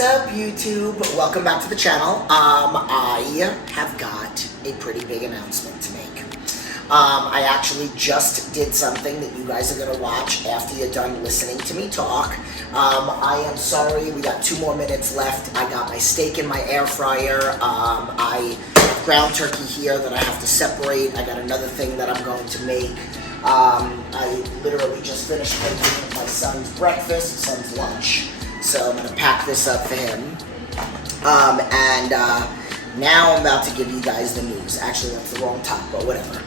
What's up, YouTube? Welcome back to the channel. I have got a pretty big announcement to make. I actually just did something that you guys are gonna watch after you're done listening to me talk. I am sorry, we got 2 more minutes left. I got my steak in my air fryer. I have ground turkey here that I have to separate. I got another thing that I'm going to make. I literally just finished making my son's breakfast, son's lunch. So I'm gonna pack this up for him. Now I'm about to give you guys the news. Actually, that's the wrong top, but whatever.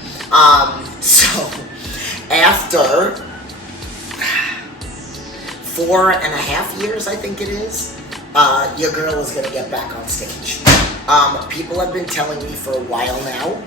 So after 4.5 years, I think it is, your girl is gonna get back on stage. People have been telling me for a while now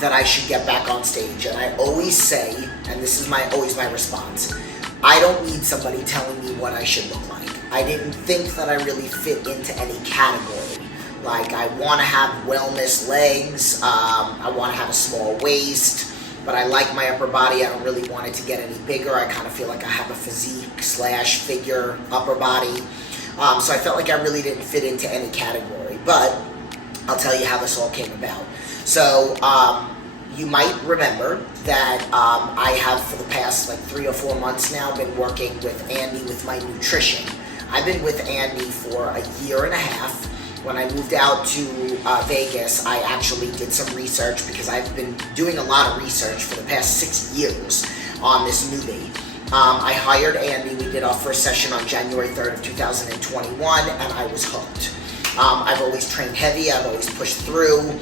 that I should get back on stage, and I always say, and this is always my response, I don't need somebody telling me what I should look like. I didn't think that I really fit into any category. Like, I want to have wellness legs, I want to have a small waist, but I like my upper body. I don't really want it to get any bigger. I kind of feel like I have a physique/figure upper body. So I felt like I really didn't fit into any category, but I'll tell you how this all came about. So, you might remember that I have for the past 3 or 4 months now been working with Andy with my nutrition. I've been with Andy for 1.5 years. When I moved out to Vegas, I actually did some research because I've been doing a lot of research for the past 6 years on this newbie. I hired Andy. We did our first session on January 3rd of 2021, and I was hooked. I've always trained heavy. I've always pushed through.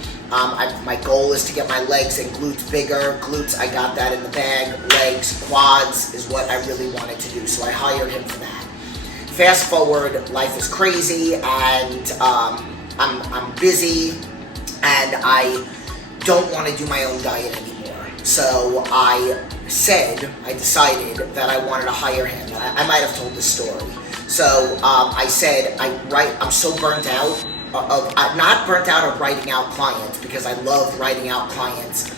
My goal is to get my legs and glutes bigger. Glutes, I got that in the bag. Legs, quads is what I really wanted to do, so I hired him for that. Fast forward, life is crazy, and I'm busy, and I don't want to do my own diet anymore. So I decided that I wanted to hire him. I might have told this story. So I said, I'm so burnt out not burnt out of writing out clients, because I love writing out clients,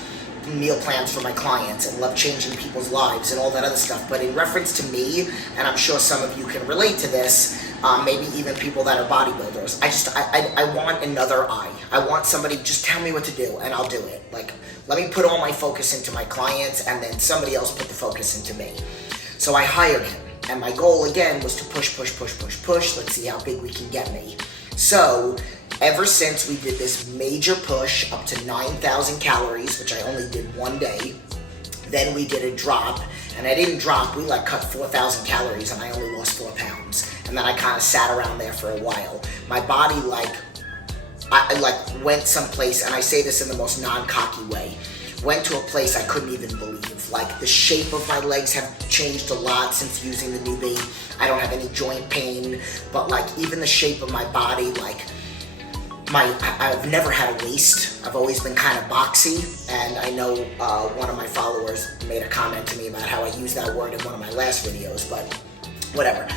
meal plans for my clients, and love changing people's lives and all that other stuff. But in reference to me, and I'm sure some of you can relate to this, maybe even people that are bodybuilders, I want another eye. I want somebody, just tell me what to do and I'll do it. Like, let me put all my focus into my clients, and then somebody else put the focus into me. So I hired him. And my goal, again, was to push. Let's see how big we can get me. So, ever since we did this major push up to 9,000 calories, which I only did 1 day, then we did a drop, and I didn't drop, we cut 4,000 calories, and I only lost 4 pounds. And then I kind of sat around there for a while. My body, I went someplace, and I say this in the most non-cocky way, went to a place I couldn't even believe. The shape of my legs have changed a lot since using the newbie. I don't have any joint pain, but even the shape of my body, I've never had a waist. I've always been kind of boxy, and I know one of my followers made a comment to me about how I used that word in one of my last videos, but whatever.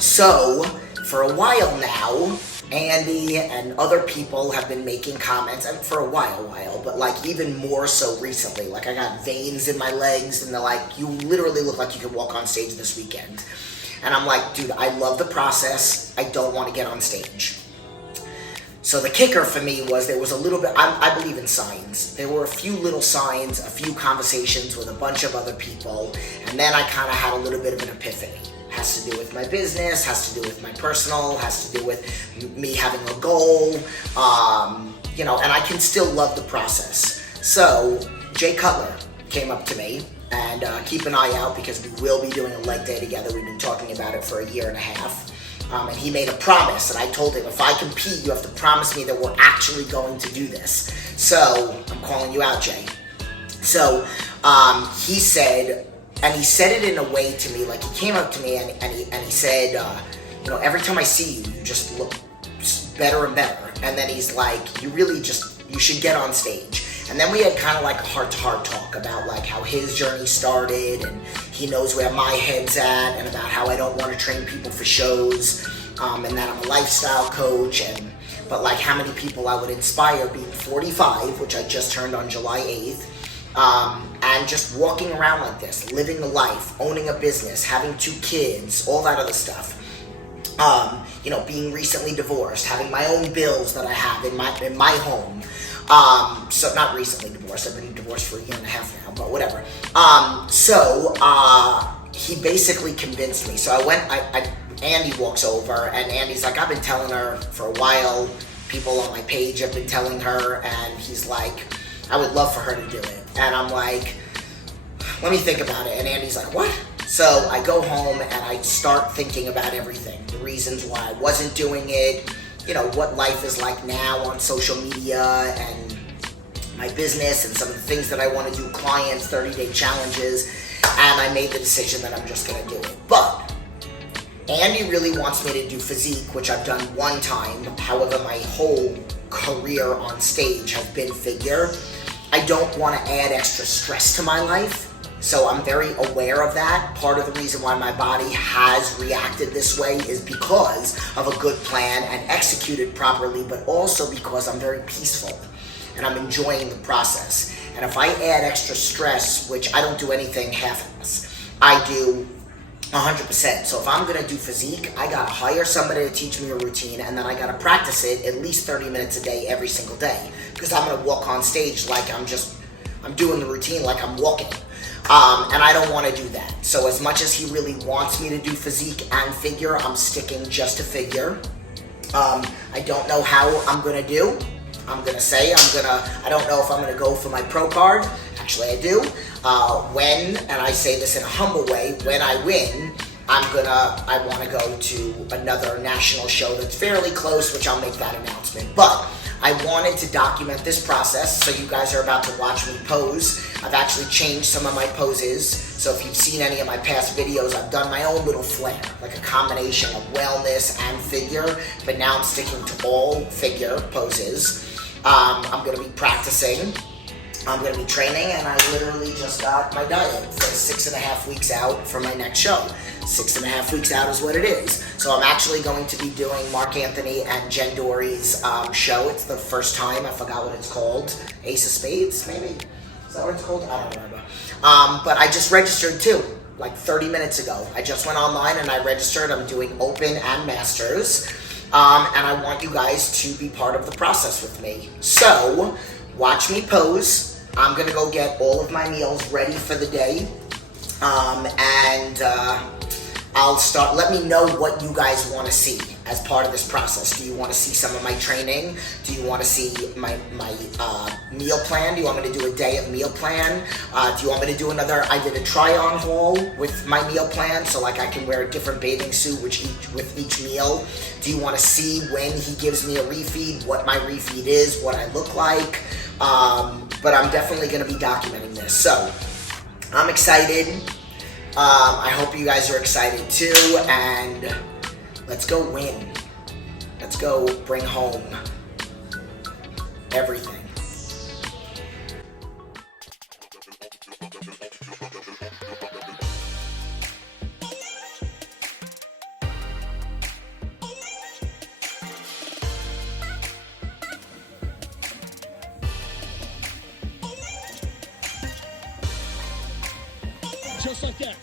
So for a while now, Andy and other people have been making comments, and for a while, but even more so recently. I got veins in my legs, and they're like, you literally look like you could walk on stage this weekend. And I'm like, dude, I love the process. I don't want to get on stage. So the kicker for me was there was a little bit, I believe in signs. There were a few little signs, a few conversations with a bunch of other people, and then I kind of had a little bit of an epiphany. Has to do with my business, has to do with my personal, has to do with me having a goal, and I can still love the process. So Jay Cutler came up to me, and keep an eye out, because we will be doing a leg day together. We've been talking about it for 1.5 years. And he made a promise, and I told him, if I compete, you have to promise me that we're actually going to do this. So I'm calling you out, Jay. So he said, and he said it in a way to me, he came up to me and he said, every time I see you, you just look better and better. And then he's like, you should get on stage. And then we had kind of a heart-to-heart talk about how his journey started, and he knows where my head's at, and about how I don't want to train people for shows, and that I'm a lifestyle coach, but how many people I would inspire being 45, which I just turned on July 8th, and just walking around like this, living the life, owning a business, having 2 kids, all that other stuff. being recently divorced, having my own bills that I have in my home. So not recently divorced, I've been divorced for a year and a half now, but whatever. He basically convinced me. So Andy walks over, and Andy's like, I've been telling her for a while, people on my page have been telling her, and he's like, I would love for her to do it. And I'm like, let me think about it. And Andy's like, what? So I go home and I start thinking about everything, the reasons why I wasn't doing it, what life is like now on social media and my business and some of the things that I want to do, clients, 30-day challenges, and I made the decision that I'm just going to do it. But Andy really wants me to do physique, which I've done one time. However, my whole career on stage has been figure. I don't want to add extra stress to my life. So I'm very aware of that. Part of the reason why my body has reacted this way is because of a good plan and executed properly, but also because I'm very peaceful and I'm enjoying the process. And if I add extra stress, which I don't do anything half-ass, I do 100%. So if I'm gonna do physique, I gotta hire somebody to teach me a routine, and then I gotta practice it at least 30 minutes a day every single day, because I'm gonna walk on stage like I'm doing the routine like I'm walking. And I don't want to do that. So as much as he really wants me to do physique and figure, I'm sticking just to figure. I don't know how I'm going to do. I'm going to say I don't know if I'm going to go for my pro card. Actually, I do. And I say this in a humble way, when I win, I want to go to another national show that's fairly close, which I'll make that announcement. But I wanted to document this process, so you guys are about to watch me pose. I've actually changed some of my poses, so if you've seen any of my past videos, I've done my own little flair, like a combination of wellness and figure, but now I'm sticking to all figure poses. I'm going to be practicing, I'm going to be training, and I literally just got my diet for 6.5 weeks out for my next show. 6.5 weeks out is what it is. So I'm actually going to be doing Mark Anthony and Jenn Dory's show. It's the first time. I forgot what it's called. Ace of Spades, maybe? Is that what it's called? I don't remember. But I just registered too, like 30 minutes ago. I just went online and I registered. I'm doing Open and Masters. And I want you guys to be part of the process with me. So watch me pose. I'm going to go get all of my meals ready for the day. I'll start. Let me know what you guys want to see as part of this process. Do you want to see some of my training? Do you want to see my meal plan? Do you want me to do a day of meal plan? Do you want me to do another? I did a try-on haul with my meal plan, so like I can wear a different bathing suit with each meal. Do you want to see when he gives me a refeed, what my refeed is, what I look like? But I'm definitely going to be documenting this. So I'm excited. I hope you guys are excited too, and let's go win. Let's go bring home everything. Just like that.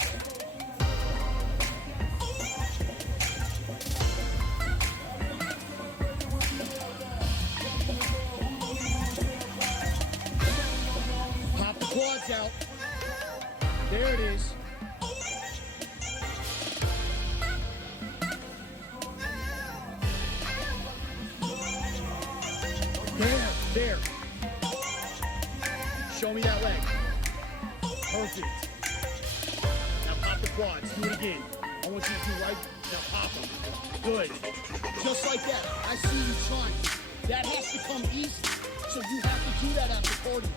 Pop the quads out. There it is. There. Show me that leg. Perfect. Quads. Do it again. I want you to do right. Now pop them. Good. Just like that. I see you trying. That has to come easy. So you have to do that after cardio.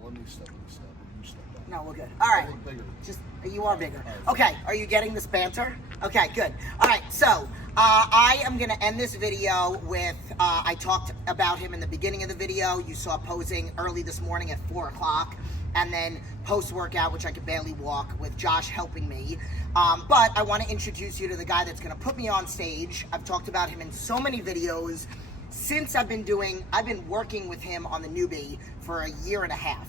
Let me step. You step back. No, we're good. All right. Bigger. Just you are bigger. Okay. Are you getting this banter? Okay. Good. All right. So I am gonna end this video with I talked about him in the beginning of the video. You saw posing early this morning at 4 o'clock. And then post-workout, which I could barely walk, with Josh helping me. But I want to introduce you to the guy that's going to put me on stage. I've talked about him in so many videos. Since I've been working with him on the newbie for a year and a half.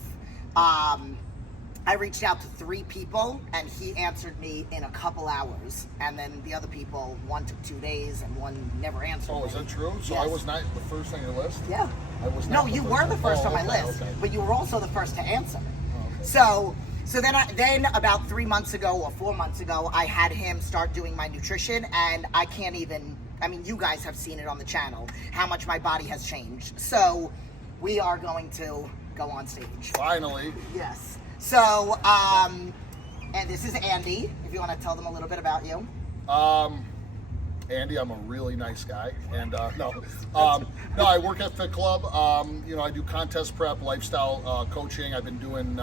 I reached out to 3 people, and he answered me in a couple hours. And then the other people, one took 2 days, and one never answered me. Oh, is that true? So Yes. I was not the first on your list? Yeah. I was No, not you were the first on my okay, list, okay. but you were also the first to answer. Oh, okay. So then about 3 months ago or 4 months ago, I had him start doing my nutrition, and I can't even, I mean, you guys have seen it on the channel, how much my body has changed. So we are going to go on stage. Finally. Yes. So, and this is Andy, if you want to tell them a little bit about you. Andy, I'm a really nice guy, and no, I work at Fit Club. You know, I do contest prep, lifestyle coaching. I've been doing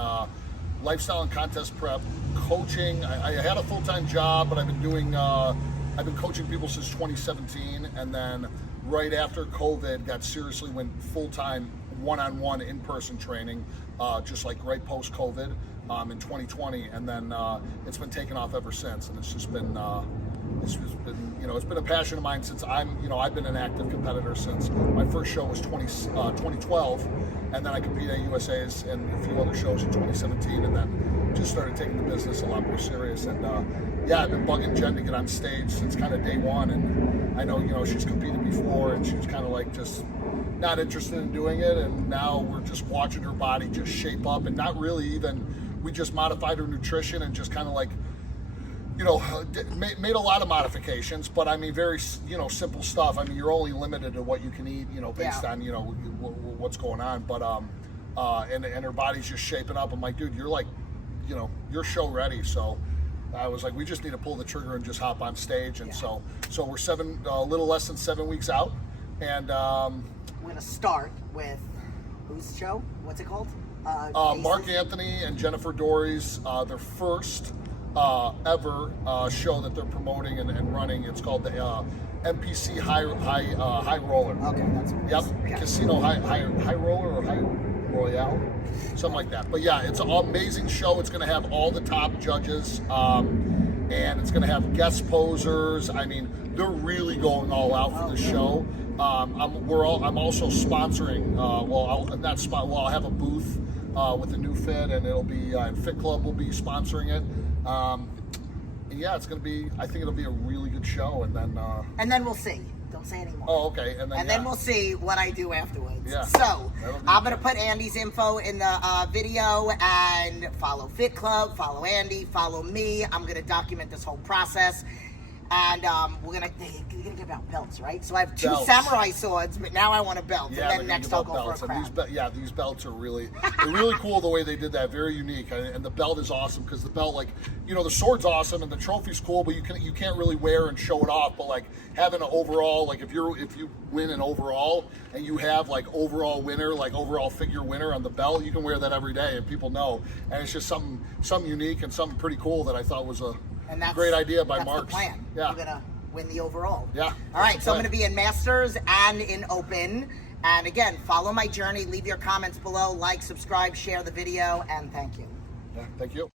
lifestyle and contest prep coaching. I had a full-time job, but I've been coaching people since 2017, and then right after COVID, went full-time one-on-one in-person training, just like right post-COVID in 2020, and then it's been taking off ever since, and it's just been. It's been a passion of mine since I've been an active competitor since my first show was 2012, and then I competed at USA's and a few other shows in 2017, and then just started taking the business a lot more serious. And I've been bugging Jenn to get on stage since kind of day one, and I know she's competed before, and she's kind of like just not interested in doing it, and now we're just watching her body just shape up, and not really even, we just modified her nutrition and just kind of like, made a lot of modifications, but I mean, very, simple stuff. I mean, you're only limited to what you can eat, based on, what's going on. But, and her body's just shaping up. I'm like, dude, you're like, you're show ready. So I was like, we just need to pull the trigger and just hop on stage. And so we're a little less than 7 weeks out. And we're going to start with whose show? What's it called? Mark Anthony and Jennifer Dory's, their first ever show that they're promoting and running. It's called the MPC High Roller. Okay, that's what it Yep, is. Okay. Casino High Roller or High Royale, something like that. But yeah, it's an amazing show. It's going to have all the top judges, and it's going to have guest posers. I mean, they're really going all out for the show. I'm also sponsoring. I'll have a booth with the new Fit, and it'll be Fit Club will be sponsoring it. It's gonna be. I think it'll be a really good show, and then we'll see. Don't say anymore. Oh, okay. And then we'll see what I do afterwards. Yeah. So I'm gonna put Andy's info in the video, and follow Fit Club, follow Andy, follow me. I'm gonna document this whole process. And you're gonna give out belts, right? So I have 2 samurai swords, but now I want a belt. Yeah, and then next I'll go for a crown. These belts are really cool the way they did that. Very unique, and the belt is awesome because the belt, like, the sword's awesome and the trophy's cool, but you can't really wear and show it off. But like having an overall, like if you win an overall and you have like overall winner, like overall figure winner on the belt, you can wear that every day and people know. And it's just something unique and something pretty cool that I thought was a great idea by Mark. That's the plan. Yeah. You're gonna win the overall. Yeah. All right. So I'm gonna be in Masters and in Open. And again, follow my journey. Leave your comments below. Like, subscribe, share the video, and thank you. Yeah. Thank you.